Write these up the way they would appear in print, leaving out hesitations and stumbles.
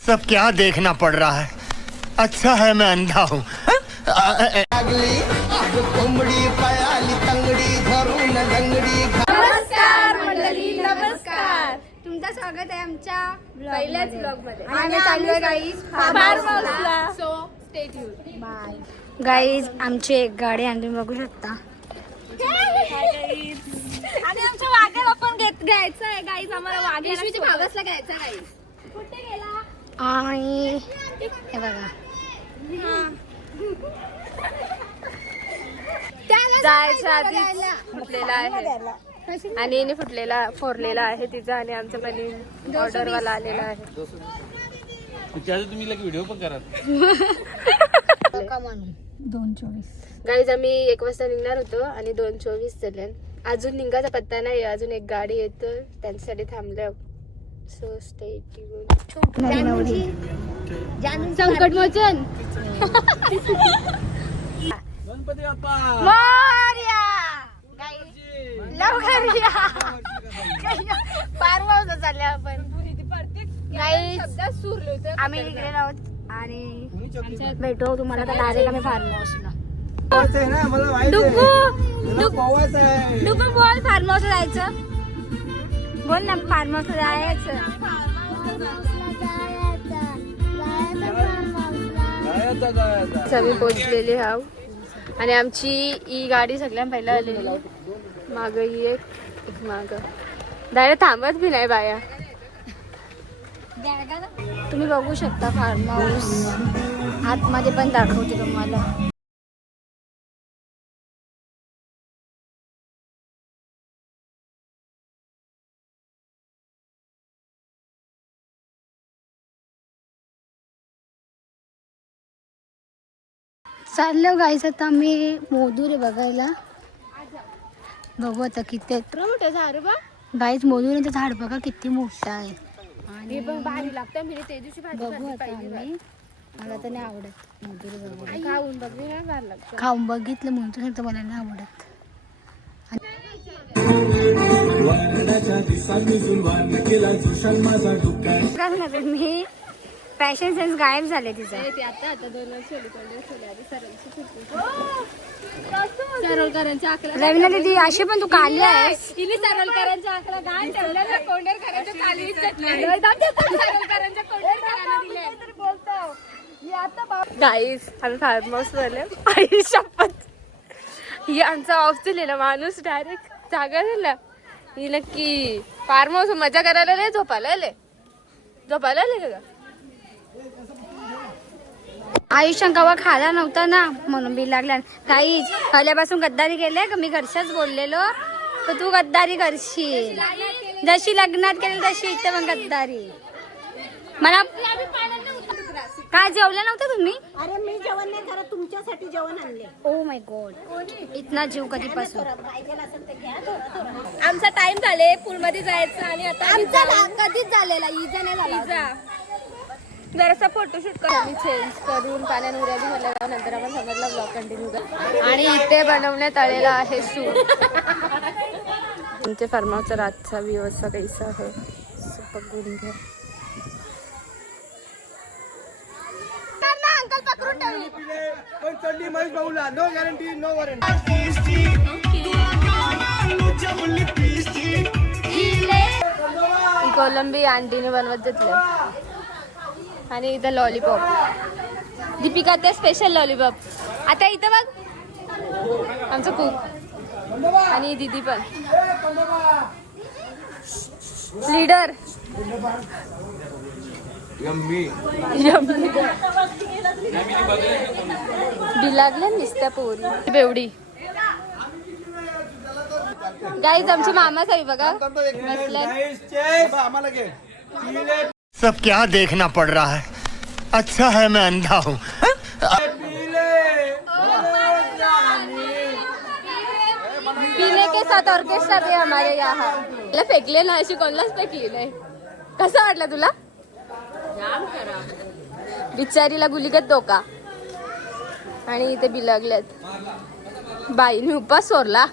सब क्या देखना पड़ रहा है। अच्छा है मैं अंधा हूँ। नमस्कार मंडळी, नमस्कार. तुमचं स्वागत आहे आमच्या पहिल्याच ब्लॉग मध्ये. आम्ही चाललोय गाईज फार्म हाऊसला. So stay tune. Bye guys. आमची एक गाडी आणि तुम्ही बघू शकता. आणि आमच्या वाघ्याला पण घ्यायचं आहे गाईज. आम्हाला वाघ्याला भागसला घ्यायचा गाईज. कुठे गेला? आणि हे बघा जायच्या आधी फुटलेला आहे आणि हिने फोरलेला आहे तिचा. आणि आमच्या पण ऑर्डर वाला आलेला आहे. तुम्ही व्हिडिओ पण करा. 2:24 गाईज आम्ही 1 वाजता निघणार होतो आणि 2:24 झाले. अजून निघायचा पत्ता नाही. अजून एक गाडी येतो त्यांच्यासाठी थांबल्या. So stay tune. संकट मोचन. गणपती बाप्पा मोरया. लवकर या. फार्म हाऊस चालले आपण. आम्ही निघलेलो आहोत आणि भेटू तुम्हाला तर डायरेक्ट आम्ही फार्म हाऊसला. डुकू बोल फार्म हाऊसला जायचं. बोल ना फार्म हाऊसला जायचं. आम्ही पोहोचलेले हाव आणि आमची ही गाडी सगळ्यात पहिला आलेली. माग ही एक माग डायरेक्ट थांबत भी नाही बाया. तुम्ही बघू शकता फार्म हाऊस. आतमध्ये पण दाखवते तुम्हाला. चाललो गाईस आता आम्ही मोदुरे बघायला. बघू आता किती मोठं झाड बा. गाईस मोदुरेचं झाड बघा किती मोठं आहे. हे पण भारी लागतं. मी ते दिवशी बघू आता आम्ही. मला तर नाही आवडत मोदुरे बघायला. खाऊन बघली ना भारी लागतं. खाऊन बघितलं म्हणून तर मला नाही आवडत. मी फॅशन सेन्स गायब झाले तिचा. सरळकरांच्या आकला रवीना दीदी अशी पण तू काढली आहेस. तिने सरळकरांच्या आकला गाय ठेवल्या. कोंढेरकरांच्या काली सरळकरांच्या कोंढेरकरांना दिले. गाईस आम्ही फार्म हाऊस वर आई शपथ. ही आमचा ऑफ दिलेला माणूस डायरेक्ट जागा झाला. ही नक्की फार्म हाऊस मजा करायला नाही. झोपायला आले का? आयुष्य कवा खाला नव्हता ना म्हणून बी लागला. काही पहिल्यापासून गद्दारी केले का? मी घरच्याच बोललेलो तर तू गद्दारी करशील. जशी लग्नात केली तशी इथे पण गद्दारी. मला काय जेवलं नव्हतं तुम्ही? अरे मी जेवण नाही करत, तुमच्यासाठी जेवण आणले. Oh my God. इतना जीव कधीपासून. आमचा टाइम झाले पूल मध्ये जायचं आणि आता आमचा कधीच झालेला. इजा नाही झाला. जरासा फोटोशूट करून चेंज करून पाण्यात उड्या भरल्या. नंतर आपण समजला ब्लॉग कंटिन्यू कर. आणि इथे बनवण्यात आलेला आहे सूप. तुमचे फार्म हाऊसचा रातचा व्ह्यू असा कैसा आहे बघून घ्या. कोलंबी आंटीने बनवत घेतलं. आणि इथं लॉलीपॉप. दीपिका ते स्पेशल लॉलीपॉप. आता इथं बघ आमचं कुक आणि दीदी पण लीडर. लागल्या नुसत्या पोरी बेवडी. गाईज आमची मामा साहेब बघा सब क्या देखना पड़ रहा है। अच्छा है मैं अंधा हूँ। पीने के साथ ऑर्केस्ट्रा थे हमारे यहाँ. फेकले ना अशी कोणालाच फेकली नाही. कसं वाटलं तुला? बिचारीला गुलिगत धोका. आणि इथे बिलगल्यात. बाईने उपास सोडला.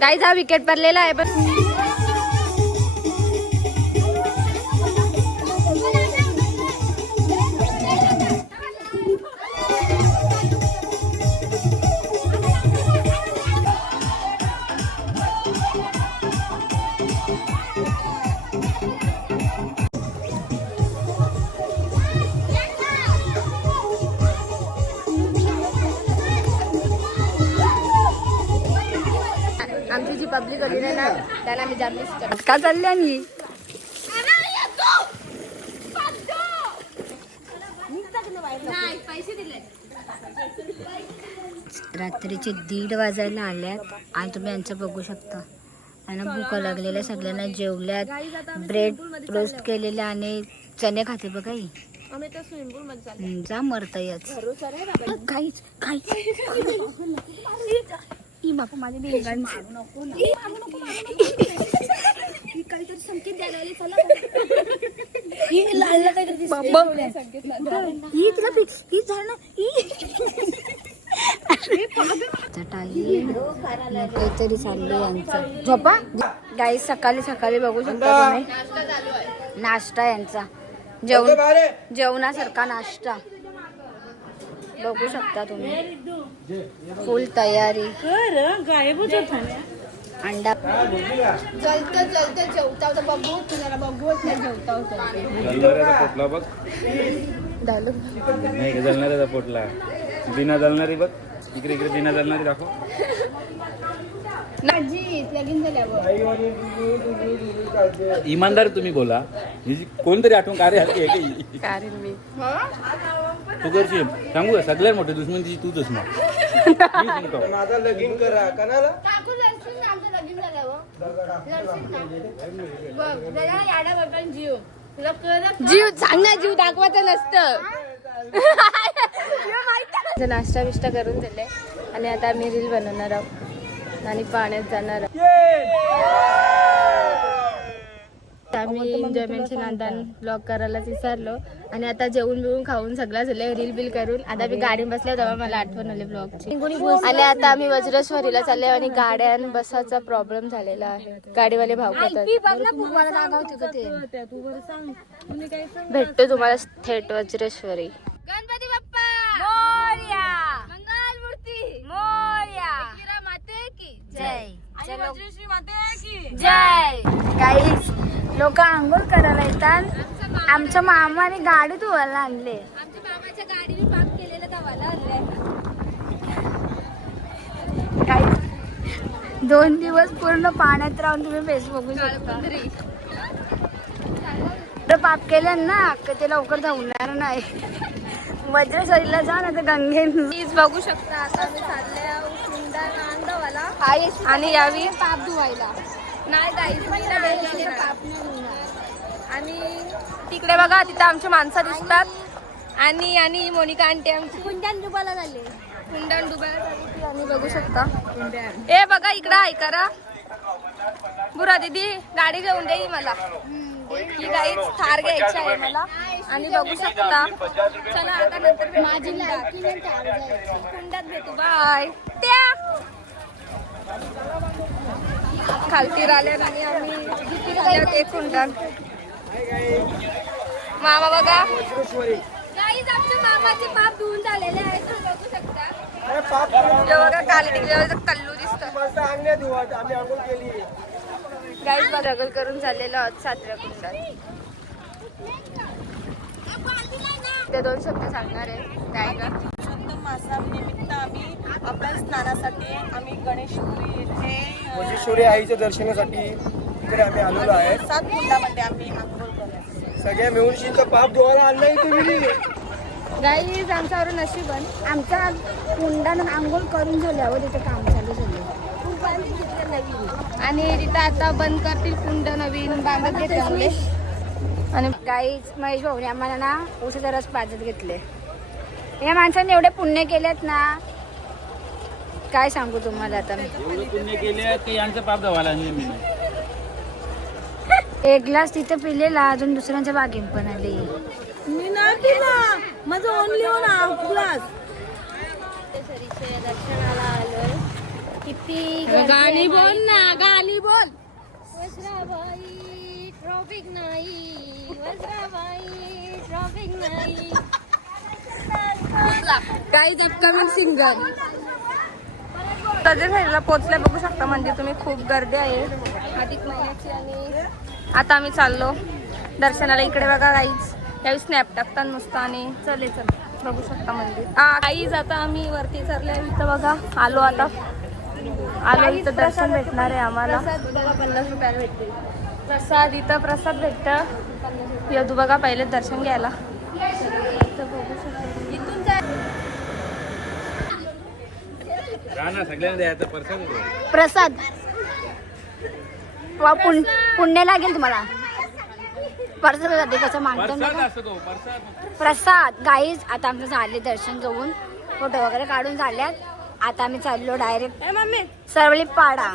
गाईज हा विकेट पडलेला आहे पण आमची जी पब्लिक होती ना त्याला मी जाम मिस करते. का चालल्या मी रात्रीचे 1:30 वाजायला आल्यात आणि तुम्ही यांचं बघू शकता. त्यांना भूक लागलेल्या सगळ्यांना जेवल्यात. ब्रेड रोस्ट केलेले आणि चणे खाते बघा ही. आम्ही तर स्विमिंग पूल मध्ये चाललो. जा मरता याच काहीच बापा माझे काहीतरी संकेत द्यायला काहीतरी चाललंय यांचं. झोपा गाई सकाळी सकाळी बघू शकता तुम्ही नाश्ता यांचा. जेवणासारखा नाश्ता बघू शकता तुम्ही. फुल तयारी. अंडा जलत जेवता होतं बघू तुला बघूच नाही जेवता होतं. जलणाऱ्याचा पोटला बघ. नाही जलणाऱ्याचा पोटला बिना जलणारी बघ. इकडे इकडे बिना जलणारी दाखव. लगीन झाल्यावर इमानदार तुम्ही बोला. कोणतरी आठवण कार्य हलकी आहे की कारण मी तू करशील सांगू का सगळ्यात मोठी दुश्मन तिची तूच ना. माझा लगीन करा कणाला जीव सांग ना जीव दाखवायचं नसतं. नाश्ता बिष्टा करून दिले आणि आता आम्ही रील बनवणार आहोत आणि पाण्यात जाणार आहोत. आम्ही एन्जॉयमेंटच्या नादान ब्लॉग करायला विसरलो आणि आता जेवून बिवून खाऊन सगळं झालं रील बिल करून आता मी गाडी बसल्या तेव्हा मला आठवण आली ब्लॉगची. आणि आता आम्ही वज्रेश्वरीला चालले आणि गाड्या बसाचा प्रॉब्लेम झालेला आहे. गाडीवाले भाव करतात. भेटतो तुम्हाला थेट वज्रेश्वरी. गणपती बाप्पा मोरया, मंगल मूर्ती मोरया, माते की जय, वज्रेश्वरी माते की जय. गाईस लोक आंघोळ करायला येतात. आमच्या मामाने गाडी धुवायला आणले. आमच्या मामाच्या गाडीने पाप केलेलं गावाला आणलंय. गाईस 2 दिवस पूर्ण पाण्यात राहून तुम्ही फेस बघू शकता. पाप केलं ना ते लवकर धावणार नाही. वज्रेश्वरीला जा ना तर गंगेन प्लीज बघू शकता. आता आम्ही चालले आंदावाला आणि यावी पाप धुवायला. नाही गाईस मी ना पाप नाही धुणार. आणि तिकडे बघा तिथं आमची माणसं दिसतात आणि आणि मोनिका आंटी आमची कुंडन डुबाला झाले. कुंडन डुबाला आम्ही बघू शकता. ए बघा इकडं ऐका बुरा दीदी गाडी घेऊन दे मला. ही गाईच थार घ्यायची आहे मला आणि बघू शकता. चला आता नंतर माझी कुंडात भेटू. बाय. त्या खालती राहिल्या आणि आम्ही एक कुंडात. मामा बघा गाईज आमच्या मामाचे पाप धुवून झालेले आहेत. बघू शकता. बघा खाली टिकल्यावर कल्लू दिसतं. गाईज बघा करून झालेलं आहोत 7व्या कुंडात. ते 2 शब्द सांगणार आहे काय का. मासा निमित्त आम्ही आपल्या स्नानासाठी आम्ही गणेशपुरी येथे वज्रेश्वरी आईच्या दर्शनासाठी इकडे आम्ही आलेलो आहे. 7 कुंडामध्ये आम्ही आंघोळ करतो. सगळ्या मिळून शिंचा पाप धुवायला आणलाय तुम्ही. गाईज आमच्यावर नशीबन आमच्या कुंडानं आंघोळ करून झाल्यावर तिथे काम चालू झालं. आणि तिथं आता बंद करतील कुंड नवीन बांधत घेतले. आणि गाईच महेश भाऊने आम्हाला ना उसाचा रस पाजत घेतले. या माणसाने एवढे पुण्य केलेत ना काय सांगू तुम्हाला. आता एवढं पुण्य केले की यांचं पाप धुवायला आणले मी. एक ग्लास तिथे पिलेला, अजून दुसऱ्यांच्या बागेत पण आले. मी नाही पिला, माझं ओनली ऑन हाफ ग्लास. दर्शनाला आलोय. किती गाणी बोल ना, गाणी बोल. वज्राबाई ट्रॉफिक नाही, वज्राबाई ट्रॉफिक नाही. काही अपकमिंग सिंगर. सध्या साईडला पोचल्या बघू शकता मंदिर तुम्ही, खूप गर्दी आहे अधिक महिन्याची. आणि आता आम्ही चाललो दर्शनाला. इकडे बघा गाईज, यावेळी स्नॅप टाकतात नुसतं. आणि चल बघू शकता मंदिर. गाईज आता आम्ही वरती चढले इथं बघा. आलो इथं दर्शन भेटणार आहे आम्हाला. 50 रुपयाला भेटते प्रसाद. इथं प्रसाद भेटतं. यदू बघा पहिले दर्शन घ्यायला. इथं बघू शकता. इथून राणा सगळ्यांना द्यायचं प्रसाद होतो. प्रसाद वा पुण्य लागेल तुम्हाला. प्रसाद कसं मागतो प्रसाद ना. असतो तो प्रसाद. प्रसाद. गाईज आता आमचं झाले दर्शन घेऊन, फोटो वगैरे काढून झाल्यात. आता आम्ही चाललो डायरेक्ट सरवली पाडा.